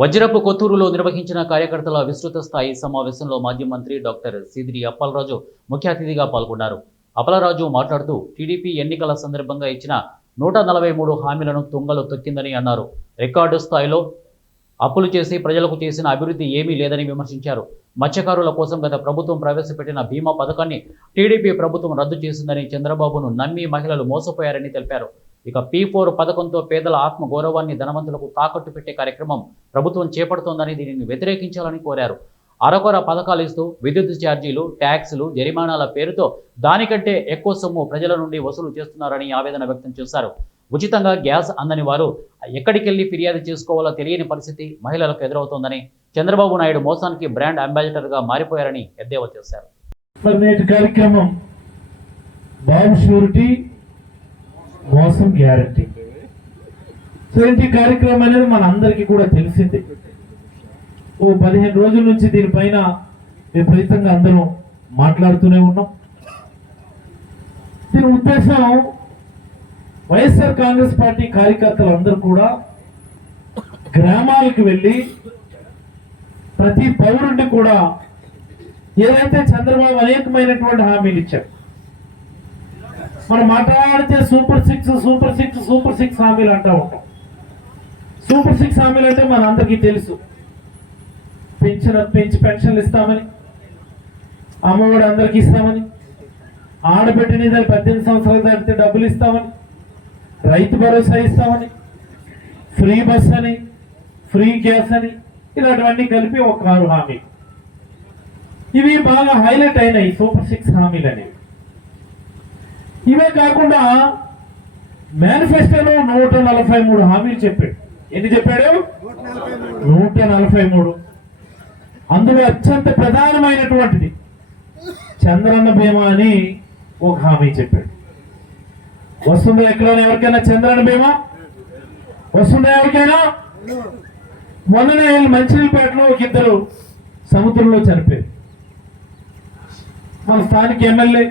వజ్రపు కొత్తూరులో నిర్వహించిన కార్యకర్తల విస్తృత స్థాయి సమావేశంలో మాజీ మంత్రి డాక్టర్ సీదిరి అప్పలరాజు ముఖ్య అతిథిగా పాల్గొన్నారు. అప్పలరాజు మాట్లాడుతూ టీడీపీ ఎన్నికల సందర్భంగా ఇచ్చిన 143 హామీలను తుంగలో తొక్కిందని అన్నారు. రికార్డు స్థాయిలో అప్పులు చేసి ప్రజలకు చేసిన అభివృద్ధి ఏమీ లేదని విమర్శించారు. మత్స్యకారుల కోసం గత ప్రభుత్వం ప్రవేశపెట్టిన బీమా పథకాన్ని టీడీపీ ప్రభుత్వం రద్దు చేసిందని, చంద్రబాబును నమ్మి మహిళలు మోసపోయారని తెలిపారు. ఇక P4 పథకంతో పేదల ఆత్మ గౌరవాన్ని ధనవంతులకు తాకట్టు పెట్టే కార్యక్రమం ప్రభుత్వం చేపడుతోందని, దీనిని వ్యతిరేకించాలని కోరారు. అరకొర పథకాలు ఇస్తూ విద్యుత్ ఛార్జీలు, ట్యాక్సులు, జరిమానాల పేరుతో దానికంటే ఎక్కువ సొమ్ము ప్రజల నుండి వసూలు చేస్తున్నారని ఆవేదన వ్యక్తం చేశారు. ఉచితంగా గ్యాస్ అందని వారు ఎక్కడికెళ్లి ఫిర్యాదు చేసుకోవాలో తెలియని పరిస్థితి మహిళలకు ఎదురవుతోందని, చంద్రబాబు నాయుడు మోసానికి బ్రాండ్ అంబాసిడర్గా మారిపోయారని ఎద్దేవా చేశారు. మోసం గ్యారంటీ. సో ఈ కార్యక్రమం అనేది మన అందరికీ కూడా తెలిసింది. 15 రోజుల నుంచి దీనిపైన విపరీతంగా అందరం మాట్లాడుతూనే ఉన్నాం. దీని ఉద్దేశం వైఎస్ఆర్ కాంగ్రెస్ పార్టీ కార్యకర్తలు అందరూ కూడా గ్రామాలకు వెళ్ళి ప్రతి పౌరుడిని కూడా ఏదైతే చంద్రబాబు అనేకమైనటువంటి హామీలు ఇచ్చారు, మనం మాట్లాడితే సూపర్ సిక్స్ హామీలు అంటూ ఉంటాం. సూపర్ 6 హామీలు అంటే మన అందరికీ తెలుసు. పెంచి పెన్షన్లు ఇస్తామని, అమ్మఒడి అందరికి ఇస్తామని, ఆడబిడ్డ మీద 18 సంవత్సరాలు దాటితే డబ్బులు ఇస్తామని, రైతు భరోసా ఇస్తామని, ఫ్రీ బస్ అని, ఫ్రీ గ్యాస్ అని, ఇలాంటివన్నీ కలిపి ఒక 6 హామీ. ఇవి బాగా హైలైట్ అయినాయి సూపర్ 6 హామీలు అనేవి. ఇవే కాకుండా మేనిఫెస్టోలో 143 హామీలు చెప్పాడు. ఎన్ని చెప్పాడు? 143. అందులో అత్యంత ప్రధానమైనటువంటిది చంద్రన్న బీమా అని ఒక హామీ చెప్పాడు. వస్తుందా ఎక్కడైనా ఎవరికైనా చంద్రన్న బీమా? వస్తుందా ఎవరికైనా? మొన్ననే మంచినీళ్ళపేటలో ఒక ఇద్దరు సముద్రంలో చనిపోయారు. మన స్థానిక ఎమ్మెల్యే